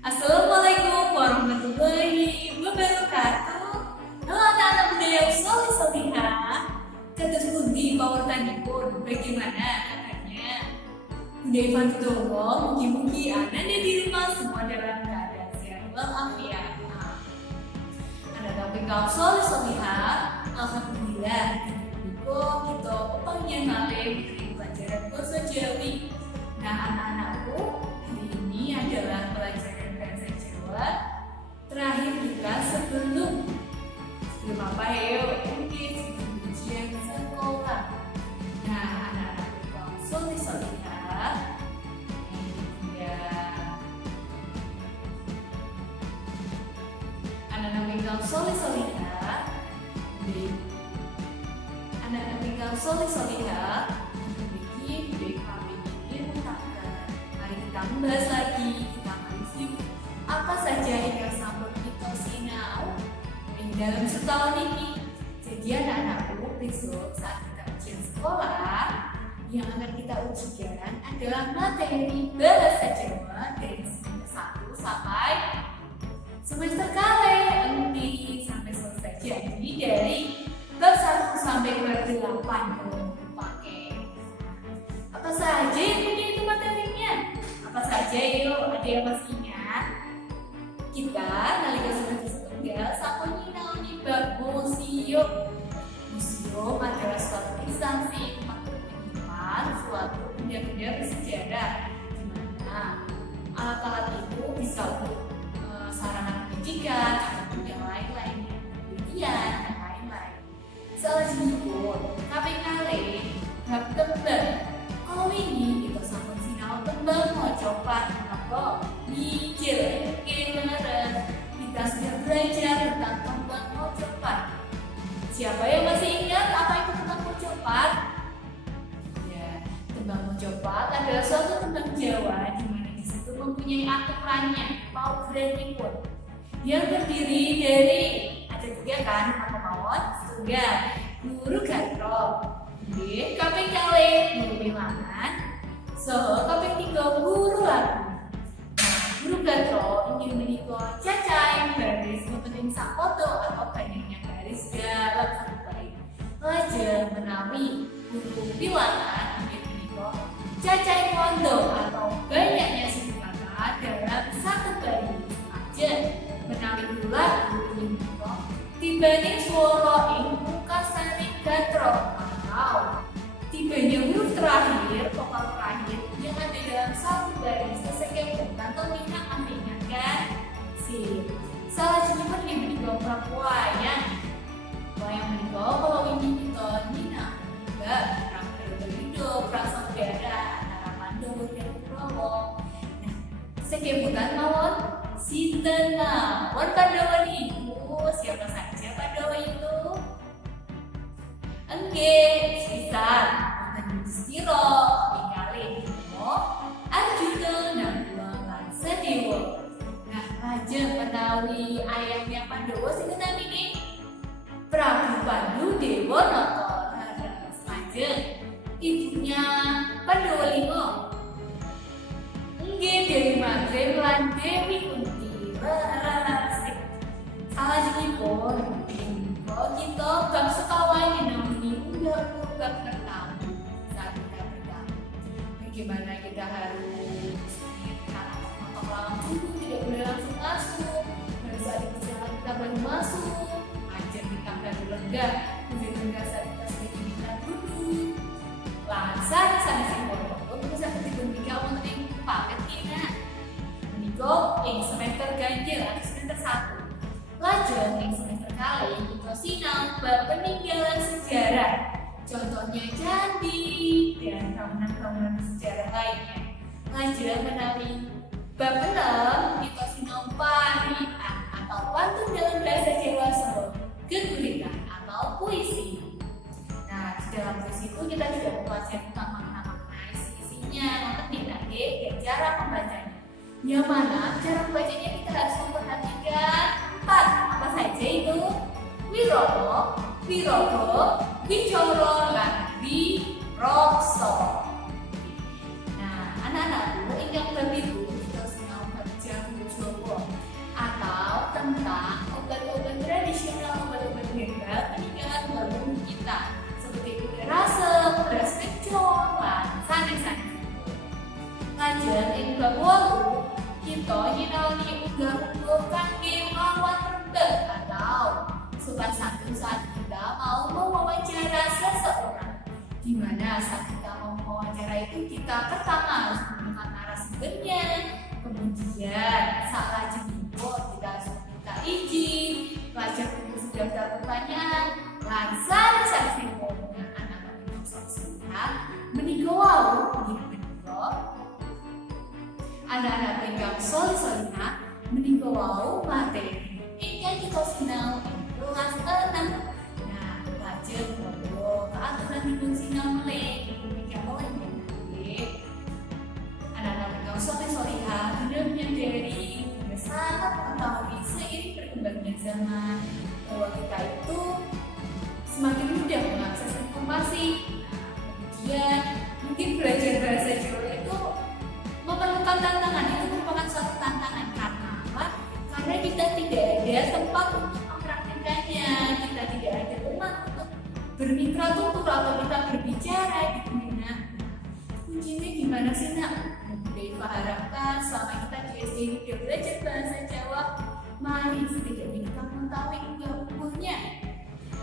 Assalamualaikum warahmatullahi wabarakatuh. Halo anak-anak budaya solih solihah. Kados pundi pawartanipun? Bagaimana kabarnya? Bunda Ivan Tutowo, mugi-mugi ananda di rumah semua dalam keadaan sehat walafiat. Anak-anak kaum solih solihah, alhamdulillah kita pepanggian malih dari pelajaran bahasa Jawi. Nah anak-anakku, hari ini adalah pelajaran bahasa Jawa terakhir kita sebelum apa ya? Sebelum ujian sekolah. Nah anak-anak kaum solih solihah, anak-anak kaum solih solihah, anak-anak kaum solih solihah, memiliki kami ini mengatakan, mari kita membahas lagi, kita mereview apa saja yang sambut kita sinau dalam setahun ini. Jadi anak-anakku, besok saat kita ujian sekolah, yang akan kita ujikan adalah materi bahasa Jawa dari semester 1 sampai semester kali nanti sampai selesai. Jadi dari bab 1 sampai bab 8 kalau pakai. Apa saja yang punya itu materinya? Apa saja yuk? Ada yang masih ingat? Kita nalika semester setunggal sampun nyinaoni bab museum. Museum adalah suatu instansi tempat penyimpanan suatu benda-benda bersejarah di mana alat-alat itu bisa untuk sarana pendidikan atau yang lain-lainnya, penelitian dan lain-lain. Selanjutnya, kali bab tembang. Kalau ini kita sampun sinau tembang mocopat apa? Mijil, keleren. Kita sudah belajar tentang tembang mocopat. Siapa yang masih ingat apa itu tembang mocopat? Ya, tembang mocopat adalah suatu tembang Jawa di mana di situ mempunyai aturannya, paugeranipun, yang terdiri dari ada 3 kan, apa mawon? Setunggal, guru gantro, kaping kali guru bilangan, soho kaping 3 guru lagu. Nah, guru gantro ingin menikah cacai baris mempenting sak foto atau banyaknya garis dalam satu bait. Lajeng menawi guru bilangan ingin menikah cacai foto atau banyaknya sifat dalam satu baris. Lajeng menawi guru lagu ingin menikah tibanya swara ing muka saring gantro atau tibanya huruf terakhir, vokal terakhir yang ada dalam satu baris kesekian atau minat mengingatkan si salah jeniper yang menikah prapuayan yang menikah kalau ini kita nina enggak perang Perindo, perang saudara antara Pandowo dan Kurawa. Nah sekebutan mawon sinten mawon Pandowo itu, siapa saja Pandowo itu? Enggak, sekitar wonten Yudhistira, Pingali Bima, Arjuna, Nagula, lan Sadewa. Nah, lajeng menawi ayahnya Pandowo sinten namine? Prabu Pandu Dewanata. Lajeng ibunya Pandowo lima. Nggih, Dewi Magrib lan Dewi Kunti. Larasik. Salajengipun kita bab sekawan yang namanya undang bab pertama. Saat kita pertama, bagaimana kita harus mengatok lalang dulu, tidak boleh langsung masuk. Harus ada perjalanan kita baru masuk. Ajar kita baru lega, kemudian lega saat kita sudah kita duduk. Langsung sana simbol, bisa ketika wonten ing paket kita menikah ing semester ganjil atau semester 1. Lajeng ing semester kali kita sinau bab peninggalan sejarah, contohnya candi dan bangunan-bangunan sejarah lainnya. Lajeng menawi bab 6 kita sinau paritan atau pantun dalam bahasa Jawa sebagai geguritan atau puisi. Nah di dalam puisi itu kita juga mempelajari tentang makna-makna isinya, tidak dan cara membacanya. Yang mana cara membacanya kita harus memperhatikan 4 apa saja itu? Wiroto, Wirogo, Wicoro, lan Wirokso. Nah, anak-anakku ingkang bab itu kita sinau bab jamu Lajeng ing bab 8 kita nyinaoni unggah-ungguh kangge lawan rembag atau sopan santun saat kita mau mewawancara seseorang. Di mana saat kita mau mewawancara itu kita pertama harus menemukan narasumbernya, kemudian saat lajeng itu kita harus meminta izin, lajeng itu sudah ada pertanyaan, langsung saksi dengan anak-anak yang sosial menika wau anak-anak ingkang soleh-solehah menika wau materi ingkang kita sinau kelas 6. Nah, lajeng monggo keaturanipun sinau melih ingkang melih anak-anak ingkang soleh-solehah benar menyadari sangat mengetahui seiring berkembangnya zaman bahwa kita itu semakin mudah mengakses informasi. Kemudian mungkin belajar bahasa Jawa itu memerlukan tantangan, itu merupakan suatu tantangan karena apa? Karena kita tidak ada tempat untuk mempraktikkannya, kita tidak ada tempat untuk bermitra tutur atau kita berbicara gitu. Nah, kuncinya gimana sih nak? Deva harapkan selama kita di SD ini sudah belajar bahasa Jawa, mari setidaknya kita mengetahui unggah-ungguhnya.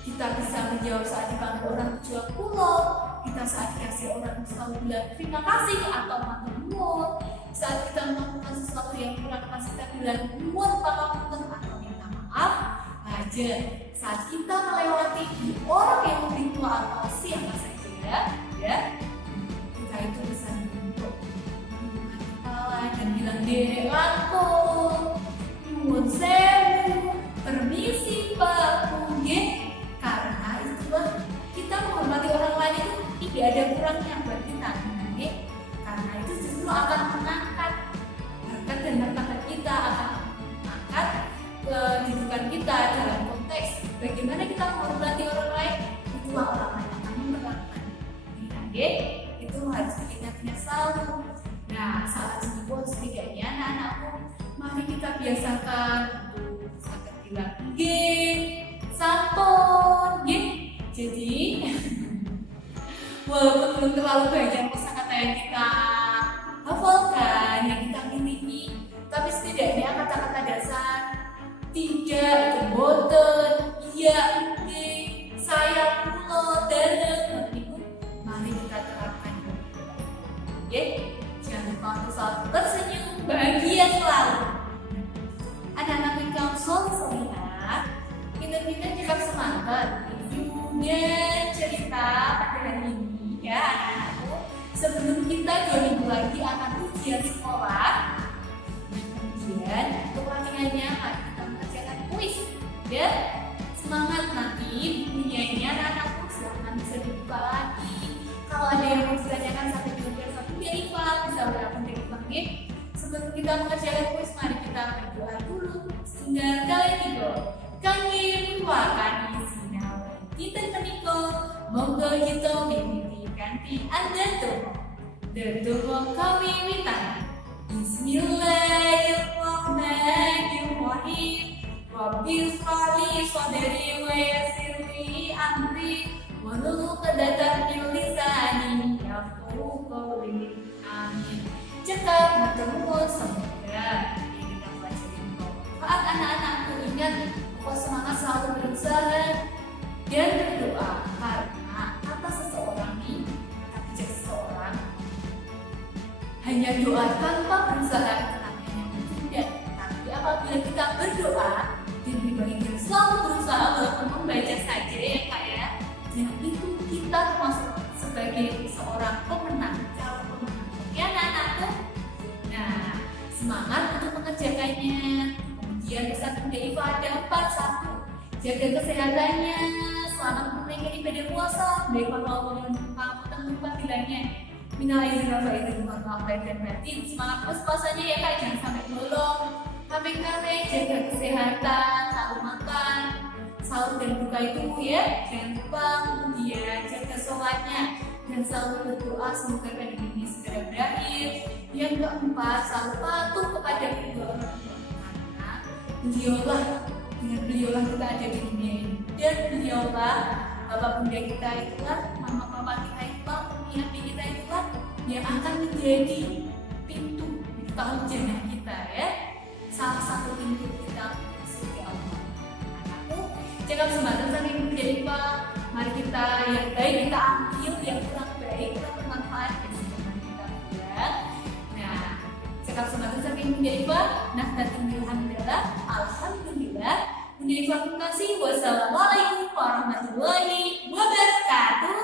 Kita bisa menjawab saat dipanggil orang tujuan pulau, kita saat dikasih orang selalu bilang terima kasih atau matur nuwun, saat kita melakukan sesuatu yang kurang pas kita bilang nuwun pangapunten atau minta maaf aja. Saat kita melewati orang yang lebih tua atau siapa saja, ya kita itu bisa untuk mengangkat kepala dan bilang dek langkung, nuwun sewu, permisi pak nggih. Karena itulah kita menghormati orang lain itu tidak ada kurangnya buat kita, karena itu justru akan mengangkat harkat dan martabat kita, akan mengangkat kedudukan kita dalam konteks bagaimana kita menghormati orang lain, itulah orang lain akan memperlakukan kita, itu harus diingatnya selalu. Nah, saat jemput setidaknya anak-anakku, mari kita biasakan untuk sangat bilang sampun, jadi walaupun belum terlalu banyak kosakata yang kita hafalkan, yang kita miliki, tapi setidaknya kata-kata dasar tidak, boten, iya, saya, kulo, dan itu mari kita terapkan. Jangan lupa untuk selalu tersenyum, bahagia selalu. Anak-anak ingkang soleh-solehah, kita tetap semangat reviewnya cerita pada hari ini ya anak-anakku. Sebelum kita 2 minggu lagi akan ujian sekolah, kemudian untuk latihannya mari kita mengerjakan kuis ya. Semangat, nanti bukunya ini anak-anakku silahkan bisa dibuka lagi. Kalau ada yang mau ditanyakan sampai di ujian satu dari Ivan bisa berapun dari Ivan. Sebelum kita mengerjakan kuis, mari kita berdoa dulu. Setunggal kali tiga kami merupakan sinau kita menika, monggo kita mimpi kanthi andatu dedonga kami witan. Bismillahirrahmanirrahim. Rabbil sholli sodri wa yassirli amri wahlul 'uqdatam min lisani yafqahu qawli. Amin. Cekap matur nuwun, semoga ini kita pelajari bermanfaat. Anak-anakku ingat bahwa semangat selalu berusaha dan berdoa, karena kata seseorang nih, kata bijak seseorang, hanya doa tanpa berusaha itu namanya tidak. Tapi apabila kita berdoa dan dibagi selalu berusaha walaupun membaca saja ya kak ya, nah itu kita termasuk sebagai seorang pemenang, calon pemenang. Ya anak-anakku, nah semangat untuk mengerjakannya. Kemudian bisa menjadi pada 4-1, jaga kesehatannya, selamat menunaikan ibadah puasa. Baik kalau lupa bilangnya minal aidin wal faizin, mohon maaf lahir dan batin. Semangat terus puasanya ya kak, jangan sampai bolong, sampai kare, jaga kesehatan, selalu makan, sahur dan buka itu ya, jangan lupa. Kemudian jaga sholatnya dan selalu berdoa semoga pandemi ini segera berakhir. Yang keempat, selalu patuh kepada kedua orang tua, karena beliaulah, dengan beliaulah kita ada di dunia ini, dan beliaulah bapak bunda kita itulah, mama papa kita itulah, pemimpin kita itulah yang akan menjadi tahun jannah kita ya. Salah satu pintu kita surga Allah. Anakku, jangan kesempatan sampai menjadi Pak. Mari kita yang baik kita ambil, yang kurang baik kita bermanfaat ya sebelum kita pulang. Nah, jangan kesempatan sampai menjadi Pak. Nah, alhamdulillah, alhamdulillah. Terima kasih. Wassalamualaikum warahmatullahi wabarakatuh.